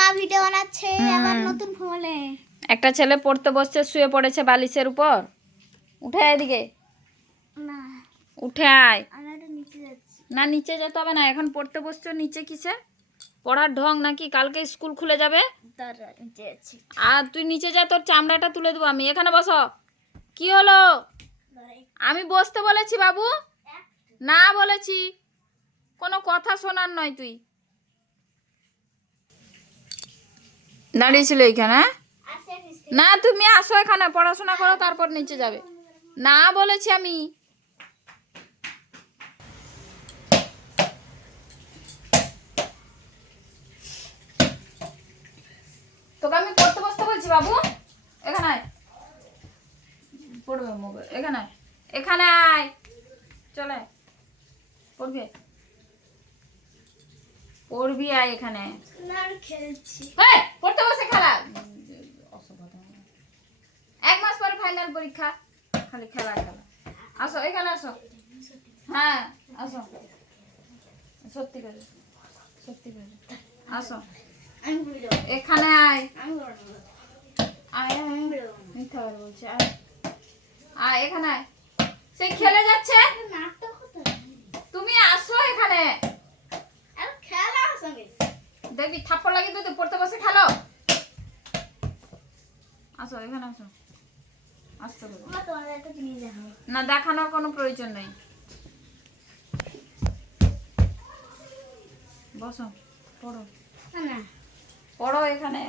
মা ভিডিও বানাচ্ছে আবার নতুন ফোনে। একটা ছেলে পড়তে বসছে, শুয়ে পড়েছে বালিশের উপর। উঠে আয় এদিকে, না উঠে আয়। আমি একটু নিচে যাচ্ছি। না নিচে যেতে হবে না, এখন পড়তে বসছো। নিচে কিসে পড়ার ঢং নাকি? কালকে স্কুল খুলে যাবে। দাঁড়া নিচে যাচ্ছি। আর তুই নিচে যা, তোর চামড়াটা তুলে দেবো আমি। এখানে বসো। কি হলো? আমি বসতে বলেছি বাবু, না বলেছি, কোনো কথা শোনার নয়। তুই দাঁড়িয়েছিল এইখানে? না তুমি আসো এখানে, পড়াশোনা করো, তারপর নিচে যাবে। না বলেছি আমি। তোকে আমি পড়তে বসতে বলছি বাবু। এখানে আয়, পড়বে মোবাইল। এখানে আয়, এখানে আয়, চলে পড়বি, পড়বি, আয় এখানে। না আমি খেলছি। পড়তে বসে খেলা। 1 মাস পরে ফাইনাল পরীক্ষা, খালি খেলা খেলা। আসো এখানে আসো। হ্যাঁ আসো, সত্যি করে, সত্যি করে আসো। আমি ভুলে যাবো। এখানে আয়, আমি ভুলে যাবো। আয়, আমি ভুলে যাবো। মিথ্যা কথা বলছি। আয়, আয় এখানে আয়। সে খেলে যাচ্ছে, নাটক কোথায়? তুমি আসো এখানে। আর খেলা সঙ্গে। দেখবি থাপ্পড় লাগিয়ে তো পড়তে বসে খেলো। আসো এখানে আসো, আসতে হবে। মা তোমাদের একটা জিনিস দেখাবো। না দেখানোর কোনো প্রয়োজন নেই। বসো, পড়ো, না পড়ো এখানে।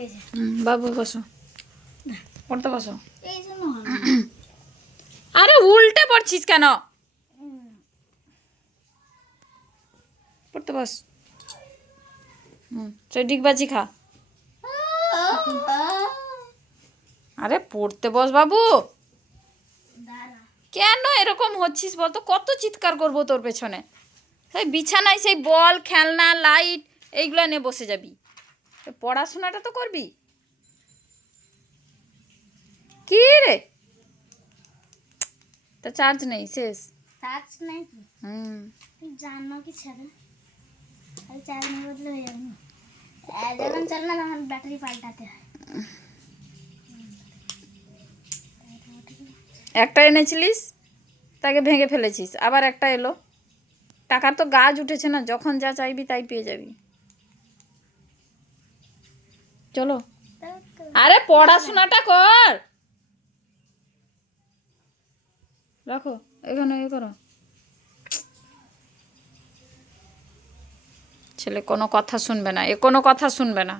এই যে বাবু বসো, পড়তে বসো। এই জন্য হলো না। আরে উল্টে পড়ছিস কেন? পড়তে বস। সে ডিগবাজি খা। আরে পড়তে বস বাবু। দাঁড়া। কেন এরকম হচ্ছিস বলতো? কত চিৎকার করবো তোর পেছনে? সেই বিছানায় সেই বল, খেলনা, লাইট এইগুলো নিয়ে বসে যাবি। পড়াশোনাটা তো করবি। কি রে? তা চার্জ নেই, শেষ। চার্জ নাই তো। তুই জানো কি ছাড়া খালি চার্জ না বদলে হয়ে যাবে না। যখন চলে না তখন ব্যাটারি পাল্টাতে হয়। একটা এনেছিলিস, তাকে ভেঙে ফেলেছিস, আবার একটা এলো। টাকার তো গাছ উঠেছে না, যখন যা চাইবি তাই পেয়ে যাবি। চলো, আরে পড়াশোনাটা কর। রাখো এখানে, এ করো। ছেলে কোনো কথা শুনবে না, এ কোনো কথা শুনবে না।